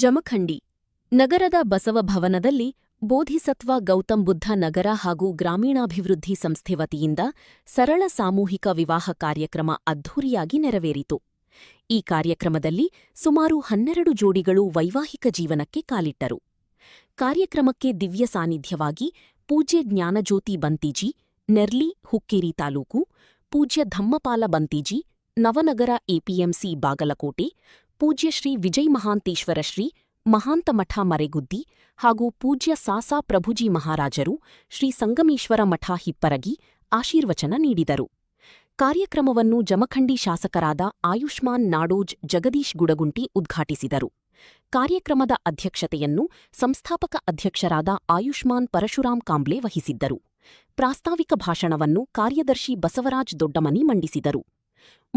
ಜಮಖಂಡಿ ನಗರದ ಬಸವ ಭವನದಲ್ಲಿ ಬೋಧಿಸತ್ವ ಗೌತಮ್ ಬುದ್ಧ ನಗರ ಹಾಗೂ ಗ್ರಾಮೀಣಾಭಿವೃದ್ಧಿ ಸಂಸ್ಥೆ ವತಿಯಿಂದ ಸರಳ ಸಾಮೂಹಿಕ ವಿವಾಹ ಕಾರ್ಯಕ್ರಮ ಅದ್ಧೂರಿಯಾಗಿ ನೆರವೇರಿತು. ಈ ಕಾರ್ಯಕ್ರಮದಲ್ಲಿ ಸುಮಾರು 12 ಜೋಡಿಗಳು ವೈವಾಹಿಕ ಜೀವನಕ್ಕೆ ಕಾಲಿಟ್ಟರು. ಕಾರ್ಯಕ್ರಮಕ್ಕೆ ದಿವ್ಯ ಸಾನ್ನಿಧ್ಯವಾಗಿ ಪೂಜ್ಯ ಜ್ಞಾನಜ್ಯೋತಿ ಬಂತೀಜಿ, ನೆರ್ಲಿ, ಹುಕ್ಕೇರಿ ತಾಲೂಕು, ಪೂಜ್ಯ ಧಮ್ಮಪಾಲ ಬಂತೀಜಿ, ನವನಗರ ಎಪಿಎಂಸಿ ಬಾಗಲಕೋಟೆ, ಪೂಜ್ಯ ಶ್ರೀ ವಿಜಯ ಮಹಾಂತೇಶ್ವರ ಶ್ರೀ ಮಹಾಂತಮಠ ಮರೆಗುದ್ದಿ ಹಾಗೂ ಪೂಜ್ಯ ಸಾಸಾ ಪ್ರಭುಜಿ ಮಹಾರಾಜರು, ಶ್ರೀ ಸಂಗಮೇಶ್ವರ ಮಠ ಹಿಪ್ಪರಗಿ ಆಶೀರ್ವಚನ ನೀಡಿದರು. ಕಾರ್ಯಕ್ರಮವನ್ನು ಜಮಖಂಡಿ ಶಾಸಕರಾದ ಆಯುಷ್ಮಾನ್ ನಾಡೋಜ್ ಜಗದೀಶ್ ಗುಡಗುಂಟಿ ಉದ್ಘಾಟಿಸಿದರು. ಕಾರ್ಯಕ್ರಮದ ಅಧ್ಯಕ್ಷತೆಯನ್ನು ಸಂಸ್ಥಾಪಕ ಅಧ್ಯಕ್ಷರಾದ ಆಯುಷ್ಮಾನ್ ಪರಶುರಾಮ್ ಕಾಂಬ್ಳೆ ವಹಿಸಿದ್ದರು. ಪ್ರಾಸ್ತಾವಿಕ ಭಾಷಣವನ್ನು ಕಾರ್ಯದರ್ಶಿ ಬಸವರಾಜ್ ದೊಡ್ಡಮನಿ ಮಂಡಿಸಿದರು.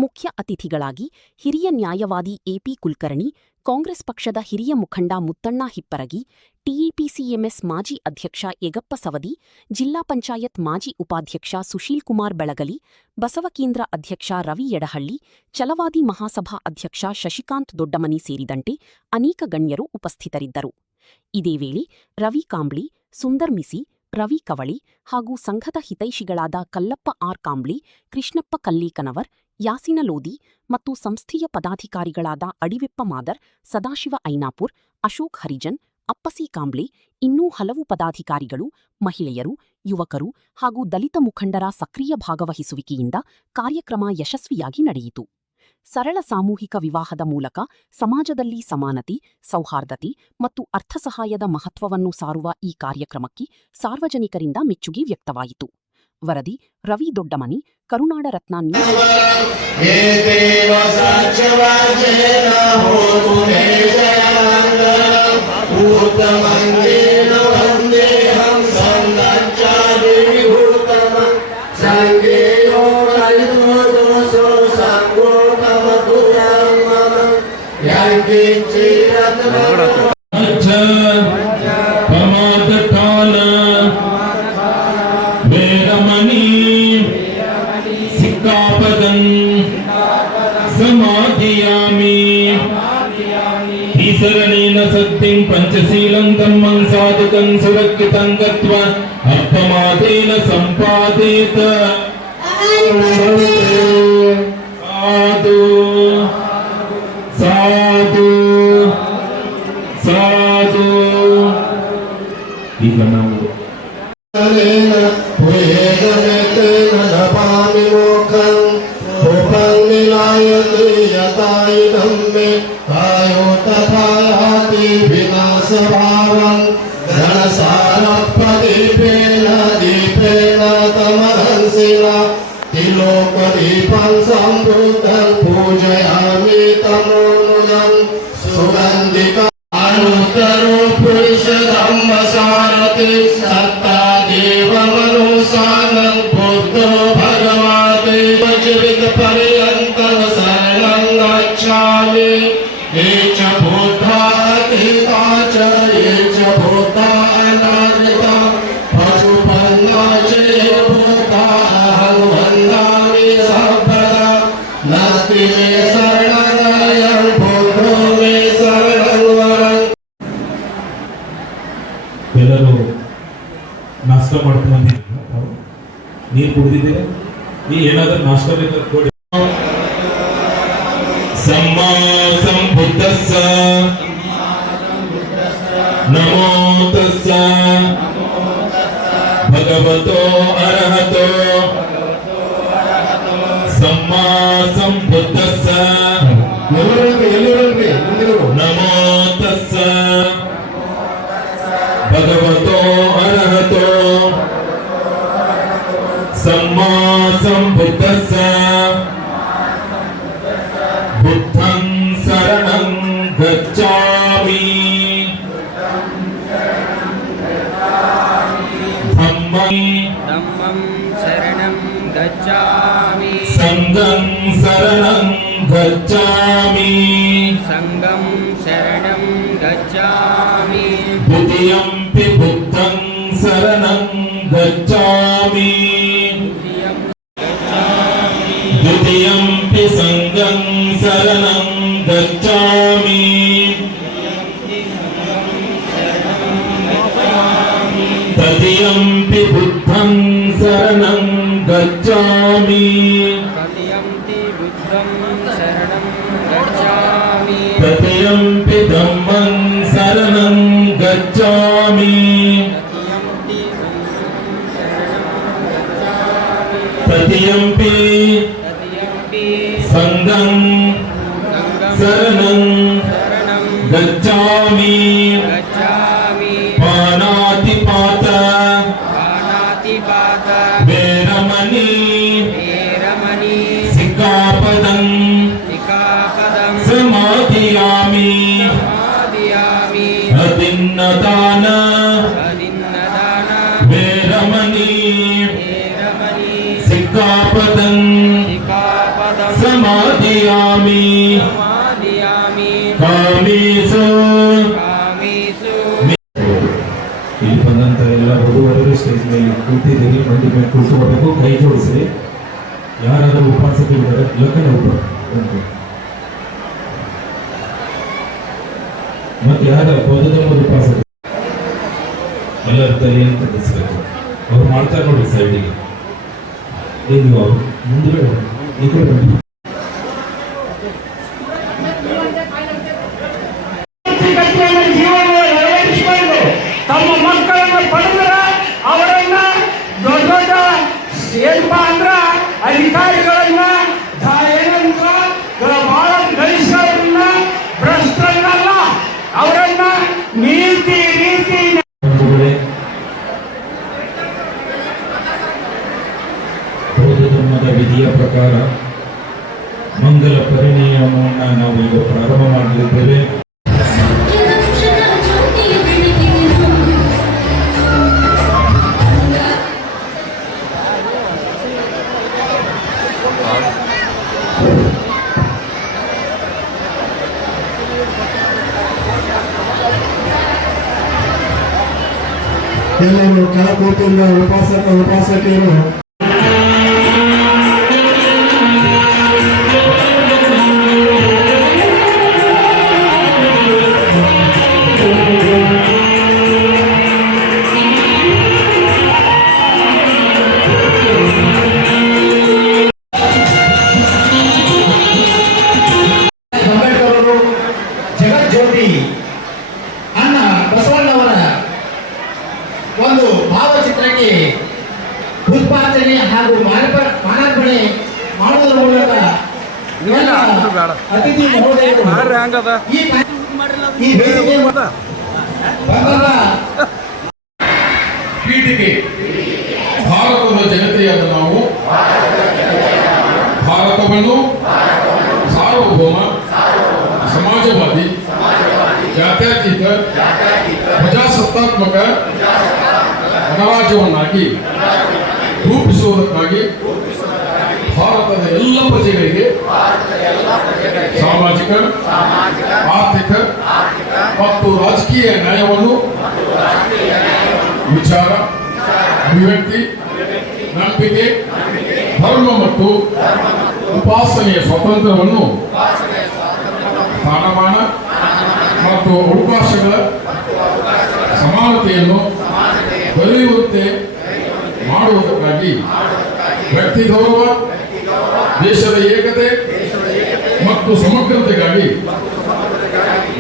ಮುಖ್ಯ ಅತಿಥಿಗಳಾಗಿ ಹಿರಿಯ ನ್ಯಾಯವಾದಿ ಎಪಿ ಕುಲಕರ್ಣಿ, ಕಾಂಗ್ರೆಸ್ ಪಕ್ಷದ ಹಿರಿಯ ಮುಖಂಡ ಮುತ್ತಣ್ಣ ಹಿಪ್ಪರಗಿ, ಟಿಎಪಿಸಿಎಂಎಸ್ ಮಾಜಿ ಅಧ್ಯಕ್ಷ ಯಗಪ್ಪ ಸವದಿ, ಜಿಲ್ಲಾ ಪಂಚಾಯತ್ ಮಾಜಿ ಉಪಾಧ್ಯಕ್ಷ ಸುಶೀಲ್ಕುಮಾರ್ ಬೆಳಗಲಿ, ಬಸವಕೇಂದ್ರ ಅಧ್ಯಕ್ಷ ರವಿ ಯಡಹಳ್ಳಿ, ಛಲವಾದಿ ಮಹಾಸಭಾ ಅಧ್ಯಕ್ಷ ಶಶಿಕಾಂತ್ ದೊಡ್ಡಮನಿ ಸೇರಿದಂತೆ ಅನೇಕ ಗಣ್ಯರು ಉಪಸ್ಥಿತರಿದ್ದರು. ಇದೇ ವೇಳೆ ರವಿ ಕಾಂಬ್ಳಿ, ಸುಂದರ್ ಮಿಸಿ, ರವಿ ಕವಳಿ ಹಾಗೂ ಸಂಘದ ಹಿತೈಷಿಗಳಾದ ಕಲ್ಲಪ್ಪ ಆರ್ ಕಾಂಬ್ಳಿ, ಕೃಷ್ಣಪ್ಪ ಕಲ್ಲೇಕನವರ್, ಯಾಸಿನ ಲೋದಿ ಮತ್ತು ಸಂಸ್ಥೆಯ ಪದಾಧಿಕಾರಿಗಳಾದ ಅಡಿವೆಪ್ಪ ಮಾದರ್, ಸದಾಶಿವ ಐನಾಪುರ್, ಅಶೋಕ್ ಹರಿಜನ್, ಅಪ್ಪಸಿ ಕಾಂಬ್ಳೆ, ಇನ್ನೂ ಹಲವು ಪದಾಧಿಕಾರಿಗಳು, ಮಹಿಳೆಯರು, ಯುವಕರು ಹಾಗೂ ದಲಿತ ಮುಖಂಡರ ಸಕ್ರಿಯ ಭಾಗವಹಿಸುವಿಕೆಯಿಂದ ಕಾರ್ಯಕ್ರಮ ಯಶಸ್ವಿಯಾಗಿ ನಡೆಯಿತು. ಸರಳ ಸಾಮೂಹಿಕ ವಿವಾಹದ ಮೂಲಕ ಸಮಾಜದಲ್ಲಿ ಸಮಾನತೆ, ಸೌಹಾರ್ದತೆ ಮತ್ತು ಅರ್ಥಸಹಾಯದ ಮಹತ್ವವನ್ನು ಸಾರುವ ಈ ಕಾರ್ಯಕ್ರಮಕ್ಕೆ ಸಾರ್ವಜನಿಕರಿಂದ ಮೆಚ್ಚುಗೆ ವ್ಯಕ್ತವಾಯಿತು. ವರದಿ ರವಿ ದೊಡ್ಡಮನಿ, ಕರುನಾಡ ರತ್ನ ನ್ಯೂಸ್. सत्यं पंचशीलं धम्मं साधुकं सुरक्षितं गत्वा अपमादेन संपादेत. साधु साधु साधु. ಈಗ ನಾವು विनाशभावं धनसारप्रदीपेन दीपेन तमहंसिना तिलोकदीपं संवृतं पूजयामि तमोनुदं सुगन्धिका अनुत्तरो पुरुषधम्मसारथि सत्ता देवमनुसानं बुद्धो भगवते वज्रिकपर्यन्तं शरणं गच्छामि. ये च बुद्धा हिता च ये च बुद्धा अनार्हिता पशुपन्ना च ये बुद्धा अहं वन्दामि सर्वदा. नास्ति मे शरणं बुद्धो मे शरणं वरम्. ಎಲ್ಲರೂ ನಾಷ್ಟ ಮಾಡ್ಕೊಂಡು ಬಂದಿದ್ದೀರಾ? ನೀರು ಕುಡಿದಿದ್ದೀರಾ? ಈ ಏನಾದರೂ ನಾಷ್ಟ ಬೇಕಾದ್ರೆ ಕೊಡಿ. सम्मा सम्बुद्धस्स नमो तस्स भगवतो अरहतो सम्मा सम्बुद्धस्स नमो तस्स भगवतो अरहतो सम्मा सम्बुद्धस्स बुद्धं शरणं गच्छामि. गच्छामि संगं शरणं गच्छामि द्वितीयंपि बुद्धं शरणं गच्छामि द्वितीयंपि संघं शरणं गच्छामि तृतीयंपि बुद्धं शरणं गच्छामि तृतीयंपि बुद्धं शरणं गच्छामि तृतीयंपि धम्मं शरणं गच्छामि तृतीयंपि संघं शरणं गच्छामि पानातिपात वेरमणि सिक्खापदं समादियामि अदिन्नदान वेरमणि सिक्खापदं समादियामि कामेषु ಇಲ್ಲಿ ಬಂದಂತ ಎಲ್ಲ ವಧುವರರು ಸ್ಟೇಜ್ ಮೇಲೆ ಕೂತಿದ್ದೀರಿ, ಮಂಡಿ ಮೇಲೆ ಕೂತ್ಕೋಬೇಕು, ಕೈ ಜೋಡಿಸಿ. ಯಾರಾದರೂ ಉಪಾಸಕರಿದ್ದಾರೆ ಲಗ್ನ ಮತ್ತೆ ಯಾರ ಬೌದ್ಧಧರ್ಮದ ಉಪಾಸಕ ಎಲ್ಲರ ತಲೆಯನ್ನು ತಗ್ಗಿಸ್ಬೇಕು. ಅವ್ರು ಮಾಡ್ತಾರೆ ನೋಡಿ ಸೈಡಿಗೆ, ನೀವು ಅವರು ಮುಂದುಗಡೆ ಈ ಕಡೆ ಬನ್ನಿ. ತಮ್ಮ ಮಕ್ಕಳನ್ನು ಪಡೆದ್ರ ಅವರನ್ನ ದೊಡ್ಡ ದೊಡ್ಡ ಏನಪ್ಪ ಅಂದ್ರ ಅಧಿಕಾರಿಗಳನ್ನ ಏನಂದ್ರ ಬಹಳ ಗಳಿಸೋರನ್ನ ಭ್ರಷ್ಟರನ್ನಲ್ಲ, ಅವರನ್ನ ನೀತಿ ಬೌದ್ಧ ಧರ್ಮದ ವಿಧಿಯ ಪ್ರಕಾರ ಮಂಗಲ ಪರಿಣಯವನ್ನು ನಾವು ಈಗ ಪ್ರಾರಂಭ ಮಾಡಲಿದ್ದೇವೆ. ಎಲ್ಲರೂ ಕೆಳ ಕೂತಿರುವ ಉಪಾಸಕಿಯರು ಅಂಬೇಡ್ಕರ್ ಜಗಜ್ಯೋತಿ ಅಣ್ಣ ಬಸವಣ್ಣವರ ಒಂದು ಭಾವಚಿತ್ರಕ್ಕೆ ಪುಷ್ಪಾರ್ಚನೆ ಹಾಗೂ ಮಾಲಾರ್ಪಣೆ ಮಾಡುವುದರ ಮೂಲಕ ಅತಿಥಿ ಮಹೋದಯರು ಈ ವೇದಿಕೆ ಪೀಠಿಕೆ ಭಾರತದ ಜನತೆಯಾದ ನಾವು ಭಾರತವನ್ನು ಸಾರ್ವಭೌಮ ಸಮಾಜವಾದಿ ಜಾತ್ಯತೀತ ಪ್ರಜಾಸತ್ತಾತ್ಮಕ ಗಣರಾಜ್ಯವನ್ನಾಗಿ ರೂಪಿಸುವುದಕ್ಕಾಗಿ ಭಾರತದ ಎಲ್ಲ ಪ್ರಜೆಗಳಿಗೆ ಸಾಮಾಜಿಕ ಆರ್ಥಿಕ ಮತ್ತು ರಾಜಕೀಯ ನ್ಯಾಯವನ್ನು ವಿಚಾರ ಅಭಿವ್ಯಕ್ತಿ ನಂಬಿಕೆ ಧರ್ಮ ಮತ್ತು ಉಪಾಸನೆಯ ಸ್ವಾತಂತ್ರ್ಯವನ್ನು ಸ್ಥಾನಮಾನ ಮತ್ತು ಅವಕಾಶಗಳ ಸಮಾನತೆಯನ್ನು ದೊರೆಯುವಂತೆ ಮಾಡುವುದಕ್ಕಾಗಿ ವ್ಯಕ್ತಿ ಗೌರವ, ದೇಶದ ಏಕತೆ ಮತ್ತು ಸಮಗ್ರತೆಗಾಗಿ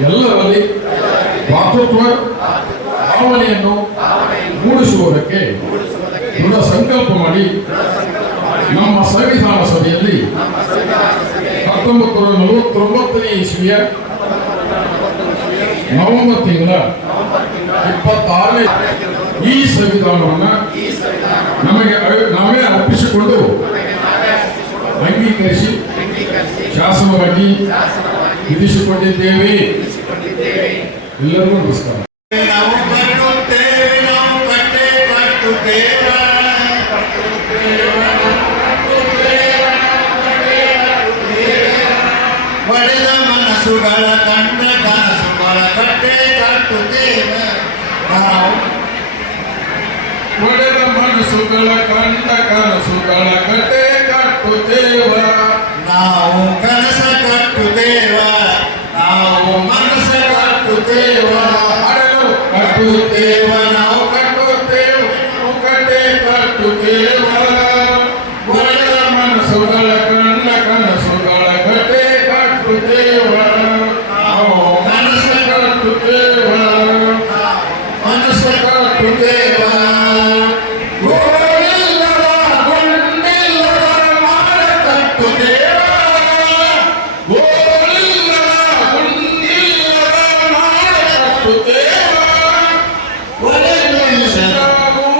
ಎಲ್ಲರಲ್ಲಿ ಭಾತೃತ್ವ ಭಾವನೆಯನ್ನು ಮೂಡಿಸುವುದಕ್ಕೆ ದೃಢ ಸಂಕಲ್ಪ ಮಾಡಿ ನಮ್ಮ ಸಂವಿಧಾನ ಸಭೆಯಲ್ಲಿ 1949ನೇ ಇಸ್ವಿಯ ನವೆಂಬರ್ ತಿಂಗಳ 26ನೇ ಈ ಸಂವಿಧಾನವನ್ನು ನಾವೇ ಅರ್ಪಿಸಿಕೊಂಡು ಅಂಗೀಕರಿಸಿ ಶಾಸನವಾಗಿ ವಿಧಿಸಿಕೊಂಡಿದ್ದೇವೆ. ಎಲ್ಲರಿಗೂ ನಮಸ್ಕಾರ. ಕನಸುಗಳ ಕಂಡ ಕನಸುಗಳ ಕಟ್ಟೆ ಕಟ್ಟುತ್ತೇವ ನಾವು ಒಡೆದ ಮನಸ್ಸುಗಳ ಕಂಡ ಕನಸುಗಳ ಕಟ್ಟೆ ಕಟ್ಟುತ್ತೇವ ನಾವು ಕನಸ ಕಟ್ಟುತ್ತೇವ ನಾವು ಮನಸ್ಸ ಕಟ್ಟುತ್ತೇವ ಕಟ್ಟುತ್ತೇವ ನಾವು ಕಟ್ಟುತ್ತೇವ ನಾವು ಕಟ್ಟೆ ಕಟ್ಟುತ್ತೇವ ಒಡೆದ ಮನಸ್ಸುಗಳ ಕಂಡ ಕನಸುಗಳ ಕಟ್ಟೆ ಕಟ್ಟುತ್ತೇವ ನಾವು ಕನಸ ಕಟ್ಟುತ್ತೇವ ಮನಸ್ಸ ಕಟ್ಟುತ್ತೇವ ಗೋಳಿಲ್ಲದ ಗುಂಡಿಲ್ಲದ ಮಾಡ ಕಟ್ಟುತ್ತೇವ ಗೋಳಿಲ್ಲದ ಗುಂಡಿಲ್ಲದ ನಾಡ ಕಟ್ಟುತ್ತೇವ ಒಲೆ ಮನುಷ್ಯನ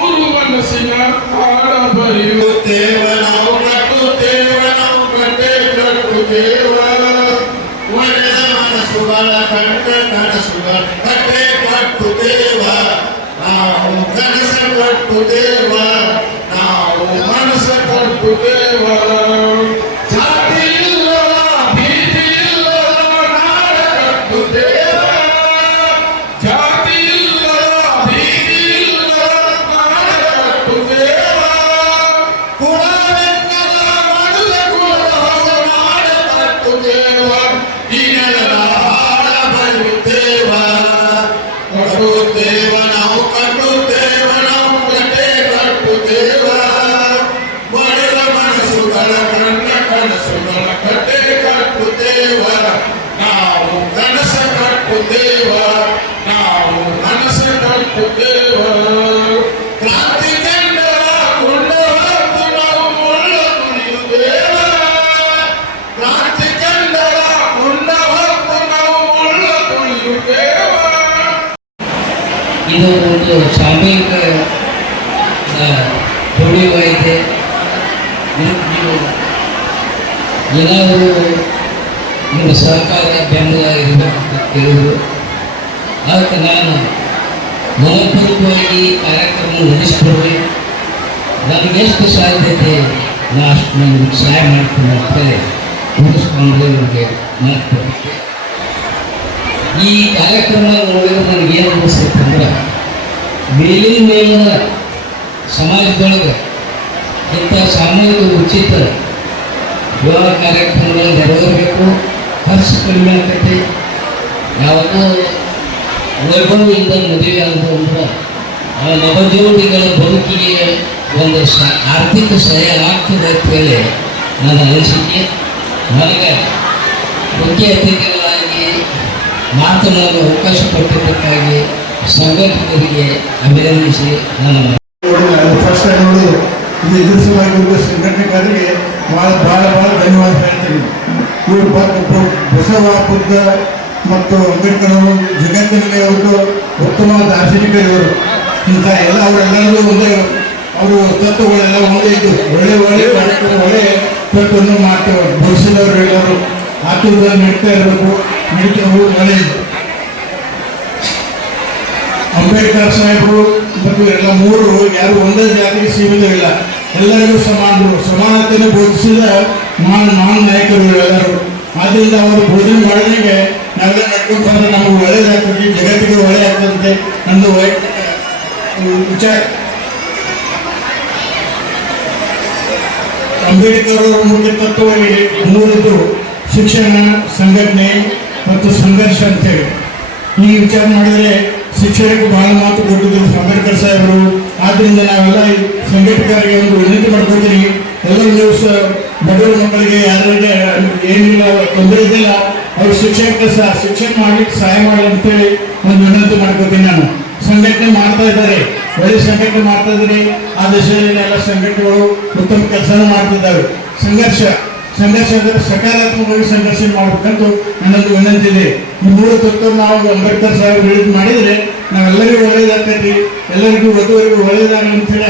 ಊರು ಮನಸ್ಸಿನ ಹಾಡ ಬರೆಯುತ್ತೇವ ಕಟ್ಟುತ್ತೇವ ನಾವು ಕಟ್ಟುತ್ತೇವ ನಾವು ಕಟ್ಟೆ ಕಟ್ಟುತ್ತೇವ ಒಡೆದ ಮನಸ್ಸುಗಳ ಕಂಡ ಕನಸುಗಳ ಕಟ್ಟೆ ಕಟ್ಟುತ್ತೇವ ನಾವು ಕನಸ ಕಟ್ಟುತ್ತೇವ ನಾವು ಮನಸ್ಸ ಕಟ್ಟುತ್ತೇವ ಜಾತಿ ಇಲ್ಲದ ಭೀತಿ ಇಲ್ಲದ ನಾಡ ಕಟ್ಟುತ್ತೇವ ಜಾತಿ ಇಲ್ಲದ ಭೀತಿ ಇಲ್ಲದ ನಾಡ ಕಟ್ಟುತ್ತೇವ ಕುಲವೆನ್ನದ ಮನುಜ ಕುಲದ ಹೊಸ ನಾಡ ಕಟ್ಟುತ್ತೇವ ಈ ನೆಲದ ಹಾಡ ಬರುತ್ತೇವ ಕಟ್ಟುತ್ತೇವ ನಾವು ಕಟ್ಟುತ್ತೇವ ನಾವು ಕಟ್ಟೆ ಕಟ್ಟುತ್ತೇವ ಒಡೆದ ಮನಸ್ಸುಗಳ ಕಣ್ಣ ಕನಸುಗಳ ಕಟ್ಟೆ ಕಟ್ಟುತ್ತೇವ ನಾವು ಕನಸ ಕಟ್ಟುತ್ತೇವ ನಾವು ಮನಸ್ಸ ಕಟ್ಟುತ್ತೇವ ಕ್ರಾಂತಿ ಕಂಡರ ಕೊಂಡ ಹೊತ್ತು ನಾವು ಮುಳ್ಳ ತುಳಿಯುತ್ತೇವ ಕ್ರಾಂತಿ ಕಂಡರ ಕೊಂಡ ಹೊತ್ತು ನಾವು ಮುಳ್ಳ ತುಳಿಯುತ್ತೇವ ಇದು ಒಂದು ಸಾಮೂಹಿಕ ತುಳಿವಾಗಿದೆ. ನೀವು ಏನಾದರೂ ನಿಮ್ಮ ಸಹಕಾರ ಬೆಂಬಲ ಇರಬೇಕು ಕೇಳಿದ್ರು. ಅದಕ್ಕೆ ನಾನು ಮನಪೂರ್ವಕವಾಗಿ ಕಾರ್ಯಕ್ರಮ ನಡೆಸಿಕೊಡ್ರಿ, ನನಗೆಷ್ಟು ಸಾಧ್ಯತೆ ನಾ ಅಷ್ಟು ನಿಮ್ಗೆ ಸಹಾಯ ಮಾಡ್ತೀನಿ ಅಂತ ಮುಗಿಸ್ಕೊಂಡು ನಿಮಗೆ ಮಾತು. ಈ ಕಾರ್ಯಕ್ರಮ ನೋಡಿದ್ರೆ ನನಗೇನು ಅನಿಸ್ತೈತೆ ಅಂದ್ರೆ, ಮೇಲಿನ ಮೇಲಿನ ಸಮಾಜದೊಳಗೆ ಇಂಥ ಸಾಮೂಹಿಕ ಉಚಿತ ವಿವಾಹ ಕಾರ್ಯಕ್ರಮಗಳು ನೆರವೇರಬೇಕು. ಖರ್ಚು ಕಡಿಮೆ ಆಗ್ತೈತಿ. ಯಾವುದೋ ವೈಭವದಿಂದ ಮದುವೆ ಆಗೋದು ಅಂದ್ರೆ ಆ ನವಜೋಡಿಗಳ ಬದುಕಿಗೆ ಒಂದು ಆರ್ಥಿಕ ಸಹಾಯ ಆಗ್ತದೆ ಅಂತೇಳಿ ನನ್ನ ಅನಿಸಿಕೆ. ನನಗೆ ಮುಖ್ಯ ಅತಿಥಿಗಳಾಗಿ ಮಾತನಾಡಲು ಅವಕಾಶ ಕೊಟ್ಟಿದ್ದಕ್ಕಾಗಿ ಸಂಘಟಕರಿಗೆ ಅಭಿನಂದಿಸಿ ನನ್ನ ಫಸ್ಟ್ ಟೈಮ್ ನೋಡೋದು ಇದು ಎದುರಿಸುವ ಸಂಘಟನೆಗಾರರಿಗೆ ಭಾಳ ಧನ್ಯವಾದ ಹೇಳ್ತೀನಿ. ಇವರು ಬಸವ ಬುದ್ಧ ಮತ್ತು ಅಂಬೇಡ್ಕರ್ ಅವರು ಜಗತ್ತಿನಲ್ಲಿ ಅವರು ಉತ್ತಮ ದಾರ್ಶನಿಕರು. ಇವರು ಇಂಥ ಎಲ್ಲ ಅವರೆಲ್ಲರಿಗೂ ಒಂದೇ ಅವರು ತತ್ವಗಳೆಲ್ಲ ಒಂದೇ ಇದ್ದು ಒಳ್ಳೆ ಕಾರ್ಯಕ್ರಮ ಒಳ್ಳೆ ತತ್ವವನ್ನು ಮಾಡ್ತಾರೆ. ಭವಿಷ್ಯದವರು ಎಲ್ಲರೂ ಆತುರದಲ್ಲಿ ನಡೀತಾ ಇರಬೇಕು, ನಡೀತಾವು ಒಳ್ಳೆಯದು. ಅಂಬೇಡ್ಕರ್ ಸಾಹೇಬರು ಮತ್ತು ಎಲ್ಲ ಮೂರು ಯಾರು ಒಂದೇ ಜಾತಿಗೆ ಸೀಮಿತವಿಲ್ಲ, ಎಲ್ಲರಿಗೂ ಸಮಾನರು, ಸಮಾನತೆಯನ್ನು ಬೋಧಿಸಿದ ಮಹಾನ್ ನಾಯಕರು ಎಲ್ಲರೂ. ಆದ್ದರಿಂದ ಅವರು ಬೋಧನೆ ಮಾಡಿದಂಗೆ ನಾವೆಲ್ಲ ನಡ್ಕೊಂಡು ಬಂದರೆ ನಮಗೆ ಒಳ್ಳೆಯದಾಗ್ತದೆ, ಜಗತ್ತಿಗೆ ಒಳ್ಳೆಯದಾಗ್ತದಂತೆ ನಂದು ವೈಯಕ್ತಿಕ ವಿಚಾರ. ಅಂಬೇಡ್ಕರ್ ಅವರ ಮುಖ್ಯ ತತ್ವವಾಗಿ ಮೂರದ್ದು ಶಿಕ್ಷಣ, ಸಂಘಟನೆ ಮತ್ತು ಸಂಘರ್ಷ ಅಂತೇಳಿ. ಈ ವಿಚಾರ ಮಾಡಿದರೆ ಶಿಕ್ಷಣಕ್ಕೆ ಬಹಳ ಮಾತು ಕೊಟ್ಟಿದ್ರು ಅಂಬೇಡ್ಕರ್ ಸಾಹೇಬರು. ಆದ್ದರಿಂದ ನಾವೆಲ್ಲ ಸಂಘಟಕರಿಗೆ ಒಂದು ವಿನಂತಿ ಮಾಡ್ಕೊಳ್ತೀನಿ, ಎಲ್ಲರೂ ನೀವು ಬಡವರ ಮಕ್ಕಳಿಗೆ ಯಾರಿಗೆ ಏನಿಲ್ಲ ತೊಂದರೆ ಇದೆಯಲ್ಲ ಅವ್ರು ಶಿಕ್ಷಣ ಮಾಡ್ಲಿಕ್ಕೆ ಸಹಾಯ ಮಾಡಿ ಅಂತೇಳಿ ಒಂದು ವಿನಂತಿ ಮಾಡ್ಕೊತೀನಿ. ನಾನು ಸಂಘಟನೆ ಮಾಡ್ತಾ ಇದ್ದಾರೆ, ಒಳ್ಳೆ ಸಂಘಟನೆ ಮಾಡ್ತಾ ಇದ್ದೀನಿ. ಆ ದೇಶದಲ್ಲಿ ಎಲ್ಲ ಸಂಘಟನೆಗಳು ಉತ್ತಮ ಕೆಲಸನೂ ಮಾಡ್ತಿದ್ದಾವೆ. ಸಂಘರ್ಷ ಅಂದರೆ ಸಕಾರಾತ್ಮಕವಾಗಿ ಸಂಘರ್ಷ ಮಾಡಬೇಕಂತ ನನ್ನೊಂದು ವಿನಂತಿ ಇದೆ. ಈ ಮೂರು ತತ್ವ ನಾವು ಅಂಬೇಡ್ಕರ್ ಸಾಹೇಬ್ ಹೇಳಿದ್ ಮಾಡಿದರೆ ನಾವೆಲ್ಲರಿಗೂ ಒಳ್ಳೇದಾಗ್ತೈತಿ, ಎಲ್ಲರಿಗೂ ವಧುವರಿಗೂ ಒಳ್ಳೇದಾಗಲಿ ಅಂತೇಳಿ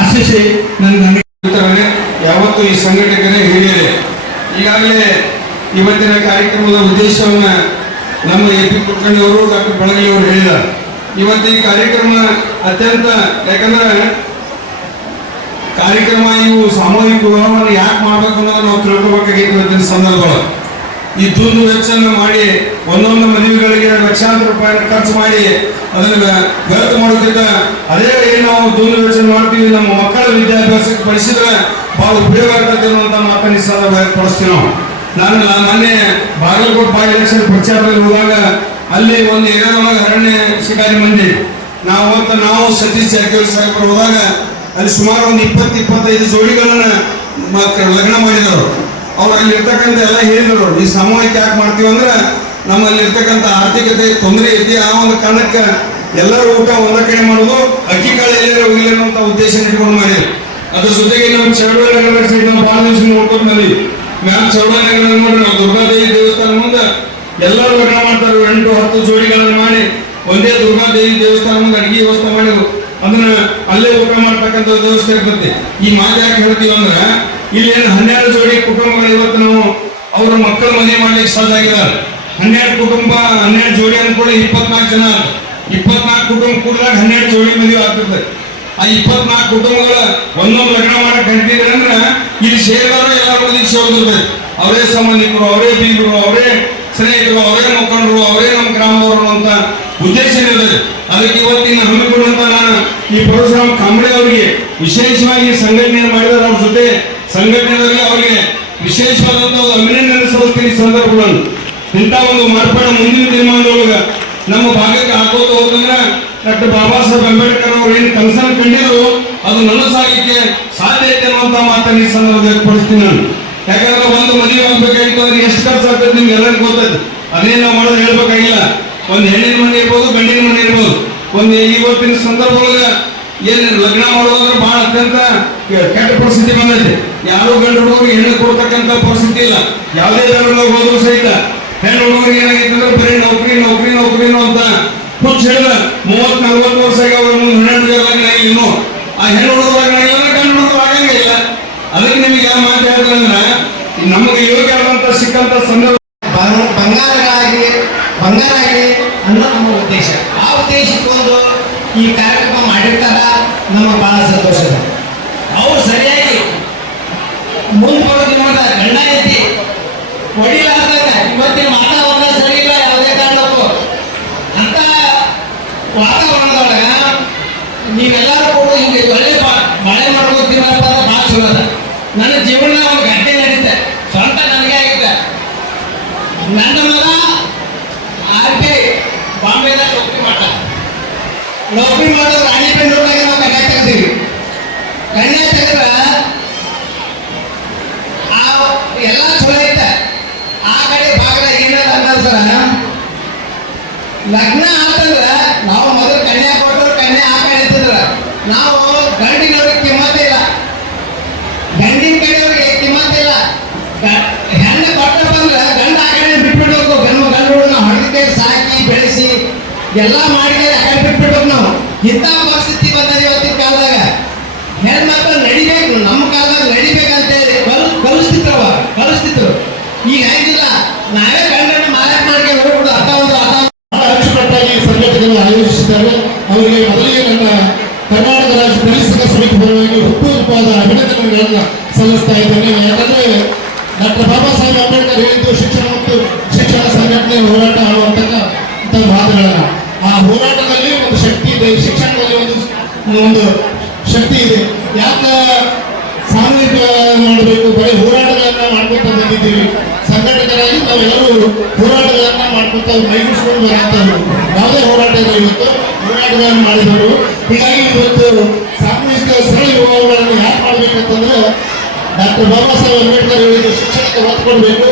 ಆಶಿಸಿ ನನಗೆ ಯಾವತ್ತು ಈ ಸಂಘಟಕರೇ ಹಿರಿಯರೇ. ಈಗಾಗಲೇ ಇವತ್ತಿನ ಕಾರ್ಯಕ್ರಮದ ಉದ್ದೇಶವನ್ನು ನಮ್ಮ ಎ.ಪಿ. ಕುಲಕರ್ಣಿಯವರು ಡಾಕ್ಟರ್ ಬಳಗಿ ಅವರು ಹೇಳಿದ್ದಾರೆ. ಇವತ್ತು ಈ ಕಾರ್ಯಕ್ರಮ ಅತ್ಯಂತ, ಯಾಕಂದ್ರೆ ಕಾರ್ಯಕ್ರಮ ಇವು ಸಾಮೂಹಿಕ ವಿವಾಹವನ್ನು ಯಾಕೆ ಮಾಡಬೇಕು ಅನ್ನೋದು ನಾವು ತಿಳ್ಕೊಬೇಕಾಗಿತ್ತು ಇವತ್ತಿನ ಸಂದರ್ಭಗಳು. ಈ ದುಂದು ವೆಚ್ಚನ ಮಾಡಿ ಒಂದೊಂದು ಮದುವೆಗಳಿಗೆ ಲಕ್ಷಾಂತರ ರೂಪಾಯಿ ಖರ್ಚು ಮಾಡಿ ಅದನ್ನ ವ್ಯರ್ಥ ಮಾಡುತ್ತಿದ್ದ ಅದೇ ಏನು ನಾವು ದುಂದು ವೆಚ್ಚ ಮಾಡ್ತೀವಿ ನಮ್ಮ ಮಕ್ಕಳ ವಿದ್ಯಾಭ್ಯಾಸಕ್ಕೆ ಬಳಸಿದ್ರೆ ಬಹಳ ಉಪಯೋಗ ಆಗ್ತದೆ ಅನ್ನುವಂಥ ಮಾತನ್ನ ಈ ಸಲ ವ್ಯಕ್ತಪಡಿಸ್ತೀವಿ ನಾವು. ನಾನು ಮೊನ್ನೆ ಬಾಗಲಕೋಟೆ ಬೈ ಎಲೆಕ್ಷನ್ ಪ್ರಚಾರದಲ್ಲಿ ಹೋದಾಗ ಅಲ್ಲಿ ಒಂದು ಏರಿಯಾದೊಳಗೆ ಅರಣ್ಯ ಶಿಕಾರಿ ಮಂದಿ ನಾವು ಸತೀಶ್ ಜಾರಕಿಹೊಳಿ ಸಾಹೇಬರು ಹೋದಾಗ ಅಲ್ಲಿ ಸುಮಾರು ಒಂದು 20-25 ಜೋಡಿಗಳನ್ನ ಲಗ್ನ ಮಾಡಿದರು. ಅವ್ರು ಅಲ್ಲಿ ಇರ್ತಕ್ಕಂಥ ಎಲ್ಲ ಹೇಳಿದರು, ಈ ಸಾಮೂಹಿಕ ಯಾಕೆ ಮಾಡ್ತೀವಿ ಅಂದ್ರೆ ನಮ್ಮಲ್ಲಿ ಇರ್ತಕ್ಕಂಥ ಆರ್ಥಿಕತೆ ತೊಂದರೆ ಐತಿ, ಆ ಒಂದು ಕಾರಣಕ್ಕೆ ಎಲ್ಲರೂ ಊಟ ಒಂದ ಕಡೆ ಮಾಡೋದು, ಅಕ್ಕಿ ಕಾಳು ಎಲ್ಲರೂ ಹೋಗಿಲ್ಲ ಅನ್ನುವಂಥ ಉದ್ದೇಶ ಇಟ್ಕೊಂಡು ಮಾಡಿದ್ರು. ಅದ್ರ ಜೊತೆಗೆ ನಮ್ಮ ಚಳವಳಿ ನಗರ ಸೈಡ್ ನಾವು ಭಾಳ ದಿವಸ ನೋಡ್ಕೊಂಡು ಬಂದ್ವಿ. ಮ್ಯಾಮ್ ಚಳವಳಿ ನಗರ ನೋಡ್ರಿ, ನಾವು ದುರ್ಗಾದೇವಿ ದೇವಸ್ಥಾನ ಮುಂದೆ ಎಲ್ಲರೂ ಲಗ್ನ ಮಾಡ್ತಾರೆ. 8-10 ಜೋಡಿಗಳನ್ನು ಮಾಡಿ ಒಂದೇ ದುರ್ಗಾದೇವಿ ದೇವಸ್ಥಾನ ಮುಂದೆ ಅಡಿಗೆ ವ್ಯವಸ್ಥೆ ಮಾಡಿದ್ರು. ಅದನ್ನ ಅಲ್ಲೇ ಊಟ ಮಾಡ್ತಕ್ಕಂಥ ವ್ಯವಸ್ಥೆ ಇರ್ತದೆ. ಈ ಮಾತು ಯಾಕೆ ಹೇಳ್ತೀವಿ ಅಂದ್ರೆ ಇಲ್ಲಿ ಏನು 12 ಜೋಡಿ ಕುಟುಂಬಗಳು ಇವತ್ತು ನಾವು ಅವ್ರ ಮಕ್ಕಳ ಮದುವೆ ಮಾಡ್ಲಿಕ್ಕೆ ಸಜ್ಜಾಗಿದ್ದಾರೆ. 12 ಕುಟುಂಬ 12 ಜೋಡಿ ಅಂದ್ಕೊಳ್ಳಿ 24 ಜನ, 24 ಕುಟುಂಬ ಕೂಡಲಾಗ 12 ಜೋಡಿ ಮದುವೆ ಆಗ್ತದೆ. ಆ 24 ಕುಟುಂಬಗಳ ಒಂದೊಂದು ಲಗ್ನ ಮಾಡಕ್ ಕಂಡಿದ್ರೆ ಅಂದ್ರೆ ಇಲ್ಲಿ ಸೇರಿದವರು ಎಲ್ಲರ ಮದುವೆ ಸೇರಿದ್ರೆ ಅವರೇ ಸಂಬಂಧಿಕರು, ಅವರೇ ಬೀಗರು, ಅವರೇ ಸ್ನೇಹಿತರು, ಅವರೇ ಮುಖಂಡರು, ಅವರೇ ನಮ್ಮ ಗ್ರಾಮದವರು ಅಂತ ಉದ್ದೇಶ ಇದೆ. ಅದಕ್ಕೆ ಇವತ್ತಿನ ಹಮ್ಮಿಕೊಂಡಂತ ನಾನು ಈ ಪರಶುರಾಮ ಕಾಂಬಳೆ ಅವರಿಗೆ ವಿಶೇಷವಾಗಿ ಸಂಘಟನೆ ಮಾಡಿದರೆ ಅವ್ರ ಜೊತೆ ಸಂಘಟನೆಯಲ್ಲಿ ಅವರಿಗೆ ವಿಶೇಷವಾದಂತ ಅಭಿನಂದನೆ ಸಲ್ಲಿಸ್ತೀನಿ. ಈ ಸಂದರ್ಭಗಳನ್ನು ಇಂಥ ಒಂದು ಮಾರ್ಪಾಡು ಮುಂದಿನ ದಿನಮಾನದೊಳಗ ನಮ್ಮ ಭಾಗಕ್ಕೆ ಹಾಕೋದು ಹೋದಂದ್ರೆ ಡಾಕ್ಟರ್ ಬಾಬಾ ಸಾಹೇಬ್ ಅಂಬೇಡ್ಕರ್ ಅವರು ಏನು ಕನಸನ್ನು ಕಂಡಿದ್ರು ಅದು ನನಸಾಗಲಿಕ್ಕೆ ಸಾಧ್ಯ ಐತೆ ಅನ್ನುವಂತ ಮಾತನ್ನು ಈ ಸಂದರ್ಭದಲ್ಲಿ ವ್ಯಕ್ತಪಡಿಸ್ತೀನಿ ನಾನು. ಯಾಕಂದ್ರೆ ಒಂದು ಮದುವೆ ಆಗ್ಬೇಕಾಗಿತ್ತು ಅಂದ್ರೆ ಎಷ್ಟು ಖರ್ಚು ಆಗ್ತದೆ ನಿಮ್ಗೆ ಎಲ್ಲರಿಗೂ ಗೊತ್ತೈತೆ. ಅದೇನು ನಾವು ಮಾಡೋದು ಹೇಳ್ಬೇಕಾಗಿಲ್ಲ. ಒಂದು ಹೆಣ್ಣಿನ ಮನೆ ಇರ್ಬೋದು, ಗಂಡಿನ ಮನೆ ಇರ್ಬೋದು. ಒಂದು ಇವತ್ತಿನ ಸಂದರ್ಭದೊಳಗ ಏನ್ ಲಗ್ನ ಮಾಡೋದಂದ್ರೆ ಬಹಳ ಅತ್ಯಂತ ಕೆಟ್ಟ ಪರಿಸ್ಥಿತಿ ಬಂದೈತೆ. ಯಾರು ಗಂಡು ಹುಡುಗರಿಗೆ ಹೆಣ್ಣು ಕೊಡ್ತಕ್ಕಂಥ ಪರಿಸ್ಥಿತಿ ಇಲ್ಲ. ಯಾವುದೇ ಧರ್ಮದಾಗ ಹೋದ್ರು ಸಹಿತ ಹೆಣ್ಣು ಹುಡುಗರಿಗೆ ಏನಾಗಿತ್ತು ಅಂದ್ರೆ ಬರೀ ನೌಕರಿನೋ ಅಂತ ಹುಚ್ಚ ಹೇಳಿದ 30-40 ವರ್ಷ ಆಗಿ ಅವ್ರ ಮುಂದೆ ಹೆಣ್ಣು ಲಗ್ನ ಆಗಿಲ್ಲ. ಆ ಹೆಣ್ಣು ಹುಡುಗರು ಲಗ್ನ ಆಗಿಲ್ಲ ಅಂದ್ರೆ ಗಂಡು ಹುಡುಗರು ಆಗಂಗೆ ಇಲ್ಲ. ಅದಕ್ಕೆ ನಿಮ್ಗೆ ಯಾವ ಮಾತು ಹೇಳ್ತಾರೆ ನಮಗೆ ಯೋಗ್ಯ ಆದಂತ ಸಿಕ್ಕಂತ ಸಂದರ್ಭ ಬಂಗಾರಗಳಾಗಿ ಅನ್ನೋ ನಮ್ಮ ಉದ್ದೇಶ. ಆ ಉದ್ದೇಶಕ್ಕೊಂದು ಈ ಕಾರ್ಯಕ್ರಮ ಮಾಡಿರ್ತಾರ, ನಮ್ಮ ಬಹಳ ಸಂತೋಷದ. ಅವ್ರು ಸರಿಯಾಗಿ ಮುಂದ್ಬರೋದು ನೋಡ್ದ ಗಂಡ ಐತಿ ಹೊಡಿಲಾರ್ದಾಗ ಇವತ್ತಿನ ವಾತಾವರಣ ಸರಿ ಇಲ್ಲ, ಯಾವುದೇ ಕಾರಣಕ್ಕೂ ಅಂತ ವಾತಾವರಣದೊಳಗ ನೀವೆಲ್ಲರೂ ಕೂಡ ಹಿಂಗೆ ಒಳ್ಳೆ ಬಾಳೆ ಮಾಡ್ಕೋತೀವಪ್ಪ ಅಂದ್ರೆ ಭಾಳ ಚಲೋ ಅದ. ನನ್ನ ಜೀವನ ಒಂದು ಗಂಟೆ ನಡೀತೆ, ಸ್ವಂತ ನನಗೆ ಆಗಿದ್ದೆ. ನನ್ನ ಮಗ RP ಬಾಂಬೆದಾಗ ನೌಕರಿ ಮಾಡೋದು ರಾಣಿಪೇಟೆಯೊಳಗೆ ನಾವು ಕನ್ಯಾ ತೆಗೆದೀವಿ. ಕನ್ಯಾ ತೆಗೆದ್ರೆ ಎಲ್ಲ ಚಲೋ ಐತೆ. ಆ ಕಡೆ ಭಾಗದ ಏನದ ಅಂದ್ರೆ ಸರ ಲಗ್ನ ಆತಂದ್ರ ನಾವು ಮೊದಲು ಕನ್ಯಾ ಕೊಟ್ಟರು, ಕನ್ಯಾ ಆ ಕಡೆ ಇರ್ತಿದ್ರ ನಾವು ಗಂಡಿನವ್ರಿಗೆ ಕಿಮ್ಮತ್ತೇ ಇಲ್ಲ, ಗಂಡಿನ ಕಡೆಯವ್ರಿಗೆ ಕಿಮ್ಮತ್ತೇ ಇಲ್ಲ. ಹೆಣ್ಣು ಕೊಟ್ಟಪ್ಪ ಅಂದ್ರೆ ಗಂಡ ಆ ಕಡೆ ಬಿಟ್ಬಿಡ್ಬೇಕು. ಗಂಡು ನಾವು ಹೊಡೆದ ಸಾಕಿ ಬೆಳೆಸಿ ಎಲ್ಲ ಮಾಡಿ ಆ ಕಡೆ ಬಿಟ್ಬಿಡ್ಬೇಕು. ನಾವು ಇಂಥ ಪರಿಸ್ಥಿತಿ ಬಂದ ಇವತ್ತಿನ ಕಾಲದಾಗ ಹೆಣ್ಮಕ್ಳು ನಡಿಬೇಕು, ನಮ್ಮ ಕಾಲದಾಗ ನಡಿಬೇಕಂತೇಳಿ ಕಲಿಸ್ತಿದ್ರು. ಈಗ ಹೆಂಗಿಲ್ಲ, ನಾವೇ ಗಂಡನ್ನು ಮಾರಾಟ ಮಾಡ್ಕೊಂಡು ಹೋಗ್ಬಿಡು. ಅಚ್ಚುಕಟ್ಟಾಗಿ ಸಂಘಟನೆಗಳು ಆಯೋಜಿಸಿದ್ದಾರೆ. ಅವರಿಗೆ ಮೊದಲಿಗೆ ನನ್ನ ಕರ್ನಾಟಕ ರಾಜ್ಯ ಪೊಲೀಸ್ ಸಮಿತಿ ಪರವಾಗಿ ಹೃತ್ಪೂರ್ವಕವಾದ ಅಭಿನಂದನೆಗಳನ್ನು ಸಲ್ಲಿಸ್ತಾ ಇದ್ದೇನೆ. ಯಾಕಂದ್ರೆ ಡಾಕ್ಟರ್ ಬಾಬಾ ಸಾಹೇಬ್ ಅಂಬೇಡ್ಕರ್ ಹೇಳಿದ್ದು ಶಿಕ್ಷಣ ಮತ್ತು ಶಿಕ್ಷಣ ಸಂಘಟನೆ ಹೋರಾಟ ಆಡುವಂತಹ ಮಾತುಗಳನ್ನ. ಆ ಹೋರಾಟದಲ್ಲಿ ಒಂದು ಶಕ್ತಿ ಇದೆ, ಶಿಕ್ಷಣದಲ್ಲಿ ಒಂದು ಶಕ್ತಿ ಇದೆ. ಯಾಕೆ ಸಾಮೂಹಿಕ ಮಾಡಬೇಕು, ಬರೀ ಹೋರಾಟಗಳನ್ನ ಮಾಡ್ಕೊತಾ ಬಂದಿದ್ದೀವಿ. ಸಂಘಟಕರಾಗಿ ನಾವೆಲ್ಲರೂ ಹೋರಾಟಗಳನ್ನ ಮಾಡ್ಕೊತಾ ಮೈಗೂಡಿಸ್ಕೊಂಡು ಬರುವಂತವ್ರು. ಯಾವುದೇ ಹೋರಾಟ ಇದೆ, ಇವತ್ತು ಹೋರಾಟಗಳನ್ನು ಮಾಡಿದವರು. ಹೀಗಾಗಿ ಇವತ್ತು ಸಾಮೂಹಿಕ ಸರಳ ವಿವಾಹಗಳನ್ನು ಯಾಕೆ ಮಾಡ್ಬೇಕಂತಂದ್ರೆ ಡಾಕ್ಟರ್ ಬಾಬಾ ಸಾಹೇಬ್ ಅಂಬೇಡ್ಕರ್ ಹೇಳಿದ್ದು ಶಿಕ್ಷಣಕ್ಕೆ ಒತ್ತು ಕೊಡಬೇಕು,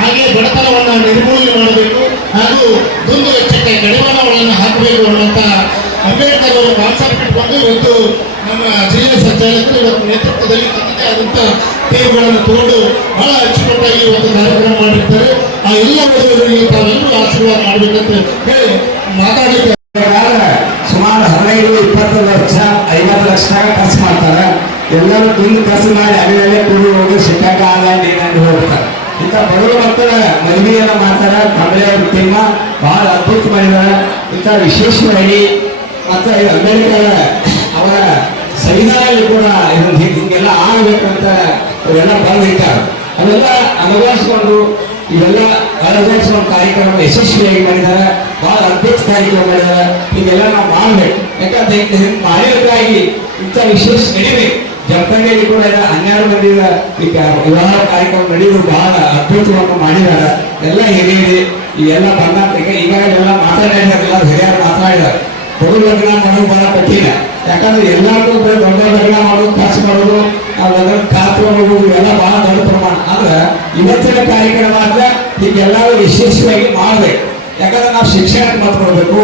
ಹಾಗೆ ಬಡತನವನ್ನು ನಿರ್ಮೂಲನೆ ಮಾಡಬೇಕು, ಹಾಗೂ ದುಂದು ವೆಚ್ಚಕ್ಕೆ ಕಡಿವಾಣಗಳನ್ನು ಹಾಕಬೇಕು ಅನ್ನುವಂಥ ಅಂಬೇಡ್ಕರ್ ಅವರು ಕಾನ್ಸೆಪ್ಟ್ ಇಟ್ಕೊಂಡು ಇವತ್ತು ನಮ್ಮ ಜಿಲ್ಲೆಯ ಸಂಚಾಲಕರು ಇವತ್ತು ನೇತೃತ್ವದಲ್ಲಿ ತಮ್ಮದೇ ಆದಂಥ ತೀರ್ವುಗಳನ್ನು ತಗೊಂಡು ಬಹಳ ಅಚ್ಚುಕಟ್ಟಾಗಿ ಇವತ್ತು ಕಾರ್ಯಕ್ರಮ ಮಾಡಿರ್ತಾರೆ. ಆ ಎಲ್ಲ ಮದುವೆಗಳಿಗೆ ತಾವೆಲ್ಲರೂ ಆಶೀರ್ವಾದ ಮಾಡಬೇಕಂತ ಹೇಳಿ ಮಾತಾಡಿದ್ದಾರೆ. ಸುಮಾರು 15-20 ಲಕ್ಷ 50 ಲಕ್ಷ ಖರ್ಚು ಮಾಡ್ತಾರೆ. ಎಲ್ಲರೂ ದುಂದು ಖರ್ಚು ಮಾಡಿ ಅಲ್ಲೇ ಕೂಡಿ ಹೋಗಿ ಸಿಕ್ಕಾಗ ಆದಾಗ ಏನಾದ್ರು ಹೋಗ್ತಾರೆ. ಇಂಥ ಬಡವ ಮಕ್ಕಳ ಮದುವೆಯನ್ನು ಮಾಡ್ತಾರೆ. ಕಮಲೆಯವ್ರ ತಿಮ್ಮ ಬಹಳ ಅದ್ಭುತ ಮಾಡಿದ್ದಾರೆ. ಇಂಥ ವಿಶೇಷವಾಗಿ ಮತ್ತು ಅಂಬೇಡ್ಕರ್ ಅವರ ಸಂವಿಧಾನದಲ್ಲಿ ಕೂಡ ಹಿಂಗೆಲ್ಲ ಆಗಬೇಕಂತ ಅವರೆಲ್ಲ ಬರೆದಿದ್ದಾರೆ. ಅವೆಲ್ಲ ಅನುಭವಿಸ್ಕೊಂಡು ಇವೆಲ್ಲ ಗಣರಾಜ್ಯೋತ್ಸವ ಕಾರ್ಯಕ್ರಮ ಯಶಸ್ವಿಯಾಗಿ ಮಾಡಿದ್ದಾರೆ, ಬಹಳ ಅದ್ಭುತ ಕಾರ್ಯಕ್ರಮ ಮಾಡಿದ್ದಾರೆ. ಹೀಗೆಲ್ಲ ನಾವು ಮಾಡಬೇಕು. ಯಾಕಂದ್ರೆ ಹಿಂಗೆ ಮಾಡಿರೋದಾಗಿ ಇಂಥ ವಿಶೇಷ ನಡಿಬೇಕು. ಜಮಖಂಡಿಯಲ್ಲಿ ಕೂಡ 12 ಮಂದಿ ಈಗ ವಿವಾಹ ಕಾರ್ಯಕ್ರಮ ನಡೆಯುವುದು ಬಹಳ ಅದ್ಭುತವನ್ನು ಮಾಡಿದ್ದಾರೆ. ಎಲ್ಲ ಹಿರಿಯರಿ ಈಗೆಲ್ಲ ಬಂದ ಈಗಾಗಲೆಲ್ಲ ಮಾತಾಡಿದ್ದಾರೆ, ಎಲ್ಲ ಹಿರಿಯರು ಮಾತಾಡಿದ್ದಾರೆ. ದೊಡ್ಡ ಲಗ್ನ ಮಾಡೋದು ಬಹಳ ಕಠಿಣ. ಯಾಕಂದ್ರೆ ಎಲ್ಲರಿಗೂ ದೊಡ್ಡ ಲಗ್ನ ಮಾಡೋದು, ಖರ್ಚು ಮಾಡೋದು, ಖಾತೆ ಹೋಗೋದು ಇವೆಲ್ಲ ಬಹಳ ದೊಡ್ಡ ಪ್ರಮಾಣ. ಆದ್ರೆ ಇವತ್ತಿನ ಕಾರ್ಯಕ್ರಮ ಆದ್ರೆ ಹೀಗೆಲ್ಲರೂ ಯಶಸ್ವಿಯಾಗಿ ಮಾಡಬೇಕು. ಯಾಕಂದ್ರೆ ನಾವು ಶಿಕ್ಷಣಕ್ಕೆ ಮಾತು ಕೊಡಬೇಕು,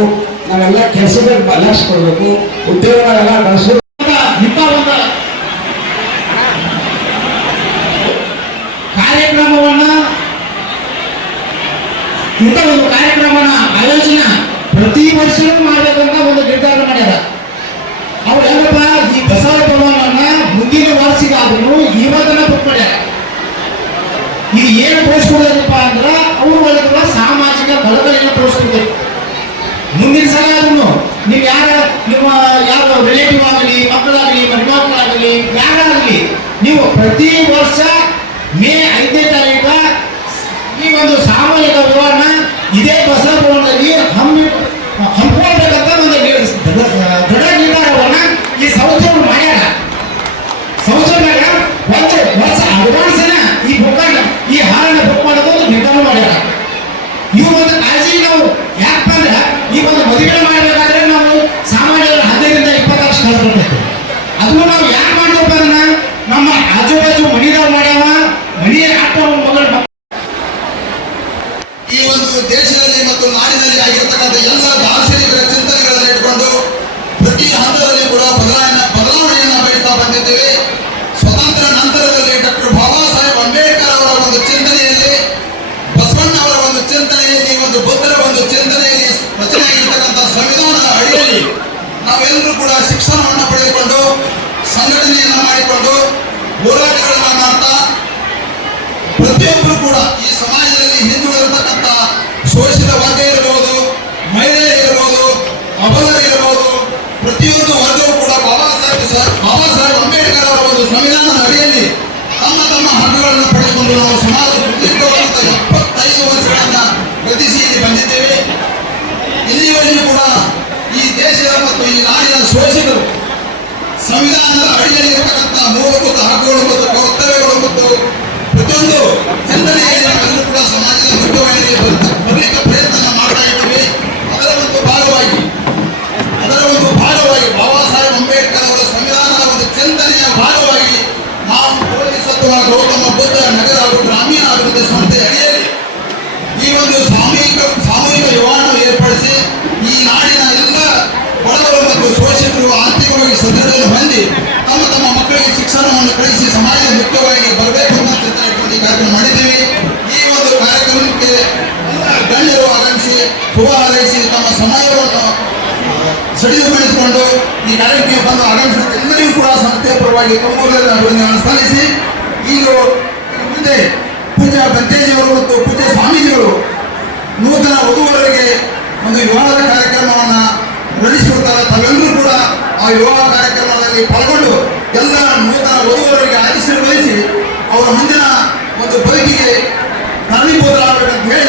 ನಾವೆಲ್ಲ ಕೆಲಸಕ್ಕೆ ಲಕ್ಷ್ಯ ಕೊಡಬೇಕು, ಉದ್ಯೋಗಗಳೆಲ್ಲ ಬಳಸಬೇಕು. ಇಂಥ ಒಂದು ಕಾರ್ಯಕ್ರಮನ ಆಯೋಜನೆ ಪ್ರತಿ ವರ್ಷವೂ ಮಾಡ್ಬೇಕಂತ ಒಂದು ನಿರ್ಧಾರ ಮಾಡ್ಯಾರ. ಅವ್ರು ಹೆಂಗಪ್ಪ ಈ ಬಸವ ಭವನನ್ನ ಮುಂದಿನ ವರ್ಷಿಗಾದ್ರೂ ಇವತ್ತನ್ನ ಬುಕ್ ಮಾಡ್ಯಾರ. ಇದು ಏನು ತೋರಿಸ್ಕೊಡೋದಪ್ಪ ಅಂದ್ರ ಅವ್ರ ಒಳಗಿರುವ ಸಾಮಾಜಿಕ ಕಳಕಳಿಯನ್ನು ತೋರಿಸ್ಕೊಡ್ಬೇಕು. ಮುಂದಿನ ಸಲ ಆದ್ರೂ ನೀವು ನಿಮ್ಮ ಯಾವ ರಿಲೇಟಿವ್ ಆಗಲಿ, ಮಕ್ಕಳಾಗಲಿ, ಮಕ್ಕಳಾಗಲಿ, ಯಾರಾಗಲಿ ನೀವು ಪ್ರತಿ ವರ್ಷ ಮೇ 5ನೇ ತಾರೀಕ ಈ ಒಂದು ಸಾಮೂಹಿಕ ವಿವಾಹನ ಇದೇ ಬಸವ ಭವನದಲ್ಲಿ ಹಮ್ಮಿಕೊಳ್ಬೇಕಂತ ಒಂದು ದೃಢ ನಿರ್ಧಾರವನ್ನ ಈ ಸಂಸ್ಥೆಗಳು ಮಾಡ್ಯಾರ. ಸಂಸ್ಥೆದಾಗ ಒಂದು ವರ್ಷ ಅಡ್ವಾನ್ಸ್ನ ಈ ಬುಕ್ಕನ್ನ ಈ ಹಾರನ್ನ ಬುಕ್ ಮಾಡೋದು ಒಂದು ನಿರ್ಧಾರ ಮಾಡ್ಯಾರ. ಇವು ಒಂದು ಕಾಳಜಿ ನಾವು ಯಾಕಪ್ಪ ಅಂದ್ರೆ ಈ ಒಂದು ಮದುವೆ ಮಾಡಬೇಕಾದ್ರೆ ನಾವು ಸಾಮಾನ್ಯ 15 ರಿಂದ 20 ಲಕ್ಷ ಕಳ್ಕೊಳ್ಬೇಕು. ಅದನ್ನು ನಾವು ಯಾಕೆ ಮಾಡ್ಬೇಕಪ್ಪ ಅಂದ್ರೆ ನಮ್ಮ ಆಜು ಬಾಜು ಮನಿದವ್ರು ಮಾಡ್ಯಾವ, ಮನಿ ಆಟ ಮಗಳು ಈ ಒಂದು ದೇಶದಲ್ಲಿ ಮತ್ತು ನಾಡಿನಲ್ಲಿ ಆಗಿರತಕ್ಕಂಥ ಎಲ್ಲ ದಾರ್ಶನಿಕರ ಚಿಂತನೆಗಳನ್ನು ಇಟ್ಕೊಂಡು ಪ್ರತಿ ಹಂತದಲ್ಲಿ ಕೂಡ ಬದಲಾವಣೆಯನ್ನು ಬಯಸ್ತಾ ಬಂದಿದ್ದೇವೆ. ಸ್ವತಂತ್ರ ನಂತರದಲ್ಲಿ ಡಾಕ್ಟರ್ ಬಾಬಾ ಸಾಹೇಬ್ ಅಂಬೇಡ್ಕರ್ ಅವರ ಒಂದು ಚಿಂತನೆಯಲ್ಲಿ, ಬಸವಣ್ಣ ಅವರ ಒಂದು ಚಿಂತನೆಯಲ್ಲಿ, ಒಂದು ಬುದ್ಧರ ಒಂದು ಚಿಂತನೆಯಲ್ಲಿ ರಚನೆಯಾಗಿರ್ತಕ್ಕಂಥ ಸಂವಿಧಾನದ ಅಡಿಯಲ್ಲಿ ನಾವೆಲ್ಲರೂ ಕೂಡ ಶಿಕ್ಷಣವನ್ನು ಪಡೆದುಕೊಂಡು ಸಂಘಟನೆಯನ್ನು ಮಾಡಿಕೊಂಡು ಹೋರಾಟಗಳನ್ನು ಮಾಡ್ತಾ ಪ್ರತಿಯೊಬ್ಬರು ಕೂಡ ಈ ಸಮಾಜದಲ್ಲಿ ಹಿಂದುಳಿದಿರತಕ್ಕಂಥ ಶೋಷಿತ ವರ್ಗ ಇರಬಹುದು, ಮಹಿಳೆಯರು ಇರಬಹುದು, ಅಬಲರಿರಬಹುದು, ಪ್ರತಿಯೊಂದು ವರ್ಗವೂ ಕೂಡ ಬಾಬಾ ಸಾಹೇಬ್ ಅಂಬೇಡ್ಕರ್ ಅವರ ಒಂದು ಸಂವಿಧಾನದ ಅಡಿಯಲ್ಲಿ ತಮ್ಮ ತಮ್ಮ ಹಕ್ಕುಗಳನ್ನು ಪಡೆದುಕೊಂಡು ನಾವು ಸಮಾಜ ಸುದೀರ್ಘವಾದಂಥ 75 ವರ್ಷಗಳನ್ನ ಗತಿಸಿ ಬಂದಿದ್ದೇವೆ. ಇಲ್ಲಿವರೆಗೂ ಕೂಡ ಈ ದೇಶದ ಮತ್ತು ಈ ನಾಡಿನ ಶೋಷಿತರು ಸಂವಿಧಾನದ ಅಡಿಯಲ್ಲಿ ಇರತಕ್ಕಂಥ ಮೂಲಭೂತ ಹಕ್ಕುಗಳು ಮತ್ತು ಕರ್ತವ್ಯಗಳು ಮತ್ತು ಪ್ರತಿಯೊಂದು ಚಿಂತನೆಯಲ್ಲಿ ನಾವೆಲ್ಲರೂ ಕೂಡ ಸಮಾಜದ ಮುಖ್ಯವಾಹಿನಿಗೆ ಬರಲಿಕ್ಕೆ ಪ್ರಯತ್ನ ಮಾಡ್ತಾ ಇದ್ದೀವಿ. ಅದರ ಒಂದು ಭಾಗವಾಗಿ ಬಾಬಾ ಸಾಹೇಬ್ ಅಂಬೇಡ್ಕರ್ ಅವರ ಸಂವಿಧಾನದ ಒಂದು ಚಿಂತನೆಯ ಭಾಗವಾಗಿ ನಾವು ಬೋಧಿಸತ್ವ ಗೌತಮ ಬುದ್ಧ ನಗರ ಹಾಗೂ ಗ್ರಾಮೀಣ ಅಭಿವೃದ್ಧಿ ಸಂಸ್ಥೆ ಅಡಿಯಲ್ಲಿ ಈ ಒಂದು ಸಾಮೂಹಿಕ ವಿವಾಹವನ್ನು ಏರ್ಪಡಿಸಿ ಈ ನಾಡಿನ ಎಲ್ಲ ಬಡವರು ಮತ್ತು ಶೋಷಿತರು ಆರ್ಥಿಕವಾಗಿ ಸದೃಢ ಹೊಂದಿ ತಮ್ಮ ತಮ್ಮ ಮಕ್ಕಳಿಗೆ ಶಿಕ್ಷಣವನ್ನು ಕಳಿಸಿ ಸಮಾಜದ ಮುಖ್ಯವಾಗಿ ಬರಬೇಕು ಅಂತ ಚಿಂತನೆ ಇಟ್ಕೊಂಡು ಈ ಕಾರ್ಯಕ್ರಮ ಮಾಡಿದ್ದೀವಿ. ಈ ಒಂದು ಕಾರ್ಯಕ್ರಮಕ್ಕೆ ಗಣ್ಯರು ಆಗಮಿಸಿ ಶುಭ ಹಾರೈಸಿ ತಮ್ಮ ಸಮಯವನ್ನು ಸಡಿಲುಗೊಳಿಸಿಕೊಂಡು ಈ ಕಾರ್ಯಕ್ರಮಕ್ಕೆ ಬಂದು ಆಗಮಿಸಿದ ಎಲ್ಲರಿಗೂ ಕೂಡ ಸಂಸ್ಥೆಯ ಪರವಾಗಿ ತುಂಬೂರಲ್ಲಿ ಅಭಿನಂದನೆಯನ್ನು ಸಲ್ಲಿಸಿ ಈಗ ಮುಂದೆ ಪೂಜ್ಯ ಬಂತೇಜಿಯವರು ಮತ್ತು ಪೂಜ್ಯ ಸ್ವಾಮೀಜಿಗಳು ನೂತನ ವಧುವರರಿಗೆ ಒಂದು ವಿವಾಹದ ಕಾರ್ಯಕ್ರಮವನ್ನು ನಡೆಸಿಕೊಡ್ತಾರೆ. ತಾವೆಲ್ಲರೂ ಕೂಡ ಆ ವಿವಾಹ ಕಾರ್ಯಕ್ರಮದಲ್ಲಿ ಪಾಲ್ಗೊಂಡು ಎಲ್ಲ ನೂತನ ವಧುವರರಿಗೆ ಆಶೀರ್ವದಿಸಿ ಅವರ ಮುಂದಿನ ಒಂದು ಬದುಕಿಗೆ ಕಾರಣೀಭೂತರಾಗಬೇಕಂತ ಹೇಳಿ